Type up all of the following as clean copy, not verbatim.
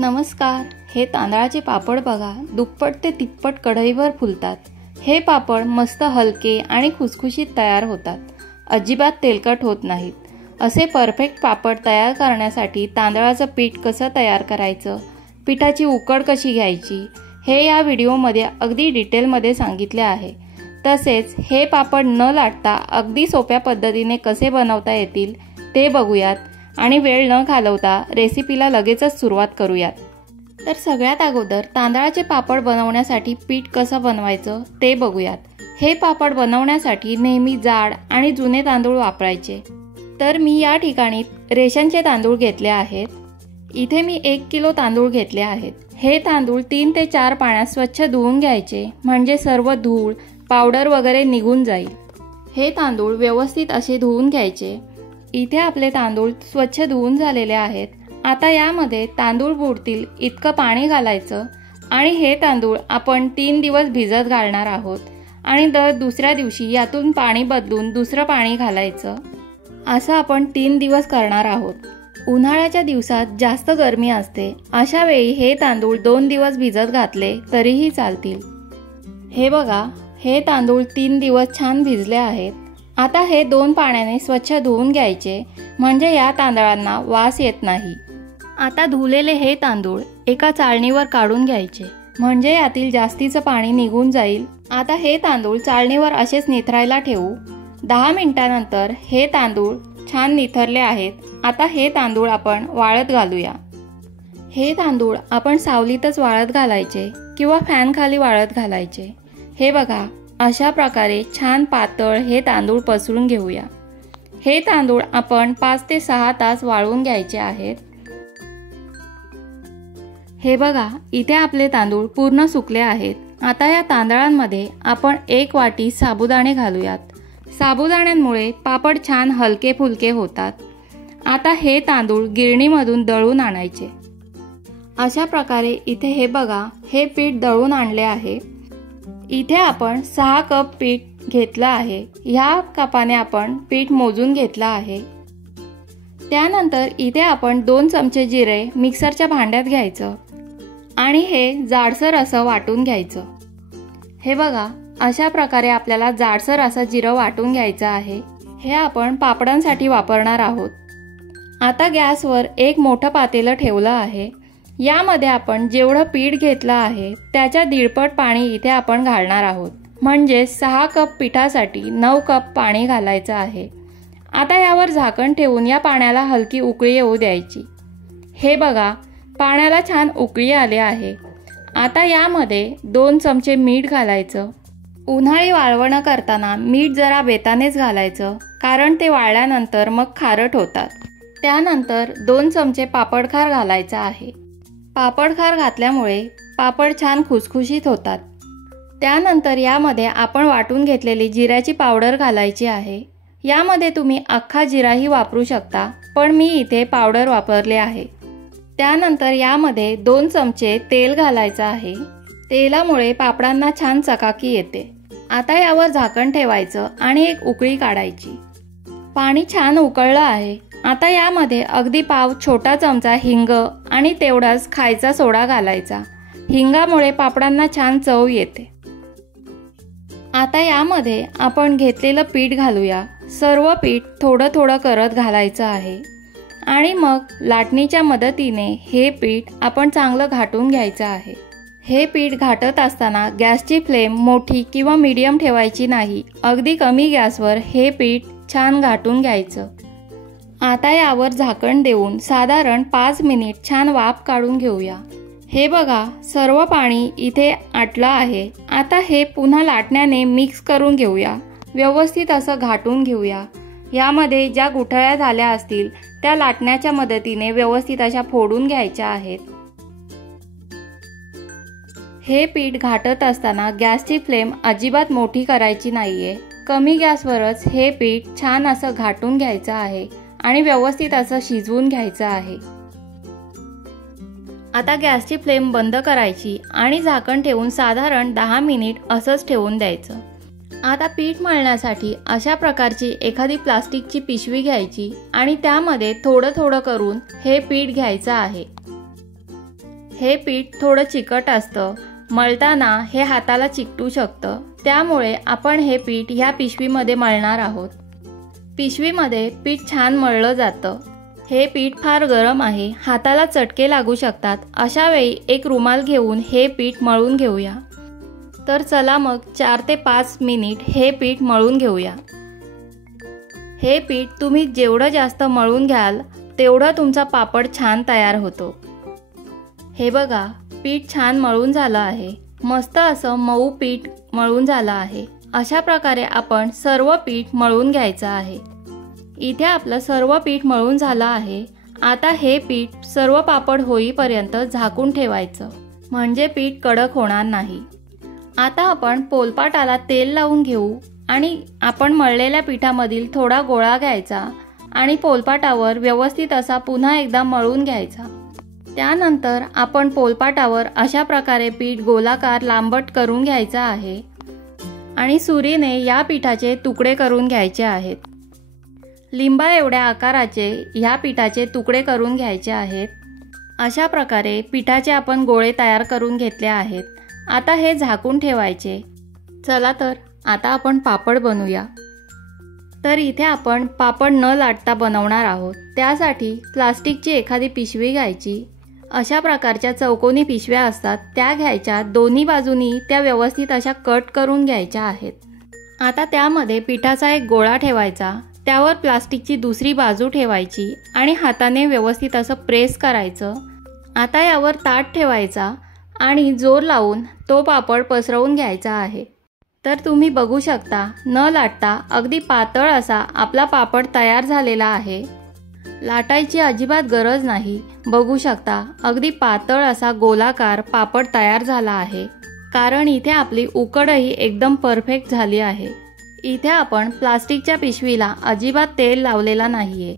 नमस्कार. हे तांदळाचे पापड बघा, दुप्पट ते तिप्पट कढईवर फुलतात. हे पापड मस्त हलके आणि खुसखुशीत तयार होतात. अजिबात तेलकट होत नाहीत. असे परफेक्ट पापड तयार करण्यासाठी तांदळाचं पीठ कसं तयार करायचं, पिठाची उकड कशी घ्यायची, हे या व्हिडिओमध्ये अगदी डिटेलमध्ये सांगितले आहे. तसेच हे पापड न लाटता अगदी सोप्या पद्धतीने कसे बनवता येतील ते बघूयात आणि वेळ न घालवता रेसिपीला लगेचच सुरुवात करूयात. तर सगळ्यात अगोदर तांदळाचे पापड बनवण्यासाठी पीठ कसं बनवायचं ते बघूयात. हे पापड बनवण्यासाठी नेहमी जाड आणि जुने तांदूळ वापरायचे. तर मी या ठिकाणी रेशनचे तांदूळ घेतले आहेत. इथे मी 1 किलो तांदूळ घेतले आहेत. हे तांदूळ 3 ते 4 पाण्यात स्वच्छ धुवून घ्यायचे, म्हणजे सर्व धूळ पावडर वगैरे निघून जाईल. हे तांदूळ व्यवस्थित असे धुवून घ्यायचे. इथे आपले तांदूळ स्वच्छ धुवून झालेले आहेत. आता यामध्ये तांदूळ बुडतील इतकं पाणी घालायचं आणि हे तांदूळ आपण 3 दिवस भिजत घालणार आहोत आणि दर दुसऱ्या दिवशी यातून पाणी बदलून दुसरं पाणी घालायचं. असं आपण 3 दिवस करणार आहोत. उन्हाळ्याच्या दिवसात जास्त गरमी असते, अशा वेळी हे तांदूळ 2 दिवस भिजत घातले तरीही चालतील. हे बघा, हे तांदूळ 3 दिवस छान भिजले आहेत. आता हे 2 पाण्याने स्वच्छ धुवून घ्यायचे, म्हणजे या तांदळांना वास येत नाही. आता धुलेले हे तांदूळ एका चाळणीवर काढून घ्यायचे, म्हणजे यातील जास्तीचं पाणी निघून जाईल. आता हे तांदूळ चाळणीवर असेच निथरायला ठेवू. 10 मिनिटांनंतर हे तांदूळ छान निथरले आहेत. आता हे तांदूळ आपण वाळत घालूया. हे तांदूळ आपण सावलीतच वाळत घालायचे किंवा फॅन खाली वाळत घालायचे. हे बघा, अशा प्रकारे छान पातळ हे तांदूळ पसरून घेऊया. हे तांदूळ आपण 5 ते 6 तास वाळवून घ्यायचे आहेत. हे बघा, इथे आपले तांदूळ पूर्ण सुकले आहेत. आता या तांदळांमध्ये आपण 1 वाटी साबुदाणे घालूयात. साबुदाण्यांमुळे पापड छान हलके फुलके होतात. आता हे तांदूळ गिरणीमधून दळून आणायचे. अशा प्रकारे इथे हे बघा, हे पीठ दळून आणले आहे. इथे आपण 6 कप पीठ घेतलं आहे. ह्या कपाने आपण पीठ मोजून घेतलं आहे. त्यानंतर इथे आपण 2 चमचे जिरे मिक्सरच्या भांड्यात घ्यायचं आणि हे जाडसर असं वाटून घ्यायचं. हे बघा, अशा प्रकारे आपल्याला जाडसर असं जिरं वाटून घ्यायचं आहे. हे आपण पापडांसाठी वापरणार आहोत. आता गॅसवर एक मोठं पातेलं ठेवलं आहे. यामध्ये आपण जेवढं पीठ घेतलं आहे त्याच्या 1.5 पट पाणी इथे आपण घालणार आहोत, म्हणजे 6 कप पिठासाठी 9 कप पाणी घालायचं आहे. आता यावर झाकण ठेवून या पाण्याला हलकी उकळी येऊ द्यायची. हे बघा, पाण्याला छान उकळी आली आहे. आता यामध्ये 2 चमचे मीठ घालायचं. उन्हाळी वाळवणं करताना मीठ जरा बेतानेच घालायचं, कारण ते वाळल्यानंतर मग खारट होतात. त्यानंतर 2 चमचे पापडखार घालायचा आहे. पापडखार घातल्यामुळे पापड छान खुसखुशीत होतात. त्यानंतर यामध्ये आपण वाटून घेतलेली जिऱ्याची पावडर घालायची आहे. यामध्ये तुम्ही अख्खा जिराही वापरू शकता, पण मी इथे पावडर वापरले आहे. त्यानंतर यामध्ये 2 चमचे तेल घालायचं आहे. तेलामुळे पापडांना छान चकाकी येते. आता यावर झाकण ठेवायचं आणि एक उकळी काढायची. पाणी छान उकळलं आहे. आता यामध्ये अगदी पाव छोटा चमचा हिंग आणि तेवढाच खायचा सोडा घालायचा. हिंगामुळे पापडांना छान चव येते. आता यामध्ये आपण घेतलेलं पीठ घालूया. सर्व पीठ थोडं थोडं करत घालायचं आहे आणि मग लाटणीच्या मदतीने हे पीठ आपण चांगलं घाटून घ्यायचं आहे. हे पीठ घाटत असताना गॅसची फ्लेम मोठी किंवा मीडियम ठेवायची नाही. अगदी कमी गॅसवर हे पीठ छान घाटून घ्यायचं. आता यावर झाकण देऊन साधारण 5 मिनिट छान वाफ काढून घेऊया. हे बघा, सर्व पाणी इथे आटलं आहे. आता हे पुन्हा लाटण्याने मिक्स करून घेऊया. व्यवस्थित असं घाटून घेऊया. यामध्ये ज्या गुठळ्या झाल्या असतील त्या लाटण्याच्या मदतीने व्यवस्थित अशा फोडून घ्यायच्या आहेत. हे पीठ घाटत असताना गॅसची फ्लेम अजिबात मोठी करायची नाहीये. कमी गॅसवरच हे पीठ छान असं घाटून घ्यायचं आहे आणि व्यवस्थित असं शिजवून घ्यायचं आहे. आता गॅसची फ्लेम बंद करायची आणि झाकण ठेवून साधारण 10 मिनिट असंच ठेवून द्यायचं. आता पीठ मळण्यासाठी अशा प्रकारची एखादी प्लास्टिकची पिशवी घ्यायची आणि त्यामध्ये थोडं थोडं करून हे पीठ घ्यायचं आहे. हे पीठ थोडं चिकट असतं, मळताना हे हाताला चिकटू शकतं, त्यामुळे आपण हे पीठ ह्या पिशवीमध्ये मळणार आहोत। पिशवीमध्ये पीठ छान मळलं जातं। हे पीठ फार गरम आहे, हाताला चटके लागू शकतात, अशा वेळी एक रुमाल घेऊन हे पीठ मळून घेऊया। तर चला मग 4 ते 5 मिनिट हे पीठ मळून घेऊया। हे पीठ तुम्ही जेवढं जास्त मळून घ्याल तेवढं तुमचा पापड छान तयार होतो। हे बघा, पीठ छान मळून झालं आहे, मस्त असं मऊ पीठ मळून झालं आहे। अशा प्रकारे आपण सर्व पीठ मळून घ्यायचं आहे। इथे आपलं सर्व पीठ मळून झालं आहे। आता हे पीठ सर्व पापड होईपर्यंत झाकून ठेवायचं, म्हणजे पीठ कडक होणार नाही। आता आपण पोलपाटाला तेल लावून घेऊ आणि आपण मळलेल्या पिठामधील थोडा गोळा घ्यायचा आणि पोलपाटावर व्यवस्थित असा पुन्हा एकदा मळून घ्यायचा। त्यानंतर आपण पोलपाटावर अशा प्रकारे पीठ गोलाकार लांबट करून घ्यायचा आहे आणि सुरीने या पिठाचे तुकडे करून घ्यायचे आहेत। लिंबा एवढ्या आकाराचे ह्या पिठाचे तुकडे करून घ्यायचे आहेत। अशा प्रकारे पिठाचे आपण गोळे तयार करून घेतले आहेत। आता हे झाकून ठेवायचे। चला तर आता आपण पापड बनवूया। तर इथे आपण पापड न लाटता बनवणार आहोत। त्यासाठी प्लास्टिकची एखादी पिशवी घ्यायची। अशा प्रकारच्या चौकोनी पिशव्या असतात त्या घ्यायच्या, दोन्ही बाजूनी त्या व्यवस्थित अशा कट करून घ्यायच्या आहेत। आता त्यामध्ये पिठाचा एक गोळा ठेवायचा, त्यावर प्लास्टिकची दुसरी बाजू ठेवायची आणि हाताने व्यवस्थित असं प्रेस करायचं। आता यावर ताट ठेवायचा आणि जोर लावून तो पापड पसरवून घ्यायचा आहे। तर तुम्ही बघू शकता, न लाटता अगदी पातळ असा आपला पापड तयार झालेला आहे। लाटायची अजिबात गरज नाही। बघू शकता, अगदी पातळ असा गोलाकार पापड तयार झाला आहे, कारण इथे आपली उकडही एकदम परफेक्ट झाली आहे। इथे आपण प्लास्टिकच्या पिशवीला अजिबात तेल लावलेला नाहीये।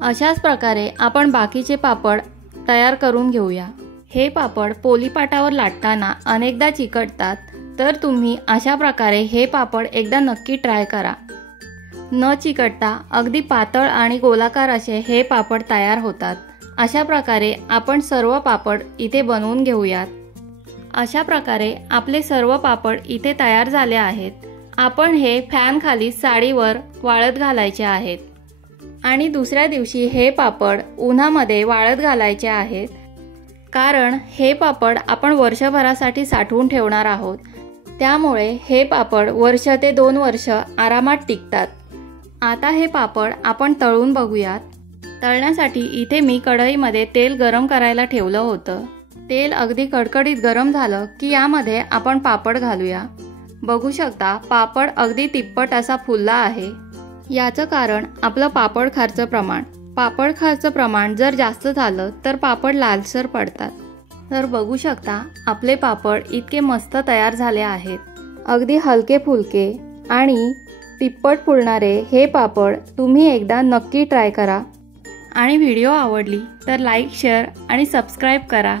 अशाच प्रकारे आपण बाकीचे पापड तयार करून घेऊया। हे पापड पोलीपाटावर लाटताना अनेकदा चिकटतात, तर तुम्ही अशा प्रकारे हे पापड एकदा नक्की ट्राय करा। न चिकटता अगदी पातळ आणि गोलाकार असे हे पापड तयार होतात। अशा प्रकारे आपण सर्व पापड इथे बनवून घेऊयात। अशा प्रकारे आपले सर्व पापड इथे तयार झाले आहेत। आपण हे फॅन खाली साडीवर वाळत घालायचे आहेत आणि दुसऱ्या दिवशी हे पापड उन्हामध्ये वाळत घालायचे आहेत, कारण हे पापड आपण वर्षभरासाठी साठवून ठेवणार आहोत। त्यामुळे हे पापड 1 ते 2 वर्ष आरामात टिकतात। आता हे पापड आपण तळून बघूयात। तळण्यासाठी इथे मी कढईमध्ये तेल गरम करायला ठेवलं होतं। तेल अगदी कडकडीत गरम झालं की यामध्ये आपण पापड घालूया। बघू शकता, पापड अगदी तिप्पट असा फुलला आहे। याचं कारण आपलं पापड खारचं प्रमाण। पापड खारचं प्रमाण जर जास्त झालं तर पापड लालसर पडतात। तर बघू शकता, आपले पापड इतके मस्त तयार झाले आहेत। अगदी हलके फुलके आणि तिप्पट फुलणारे हे पापड तुम्ही एकदा नक्की ट्राय करा। आणि व्हिडिओ आवडली तर लाईक, शेअर आणि सबस्क्राईब करा।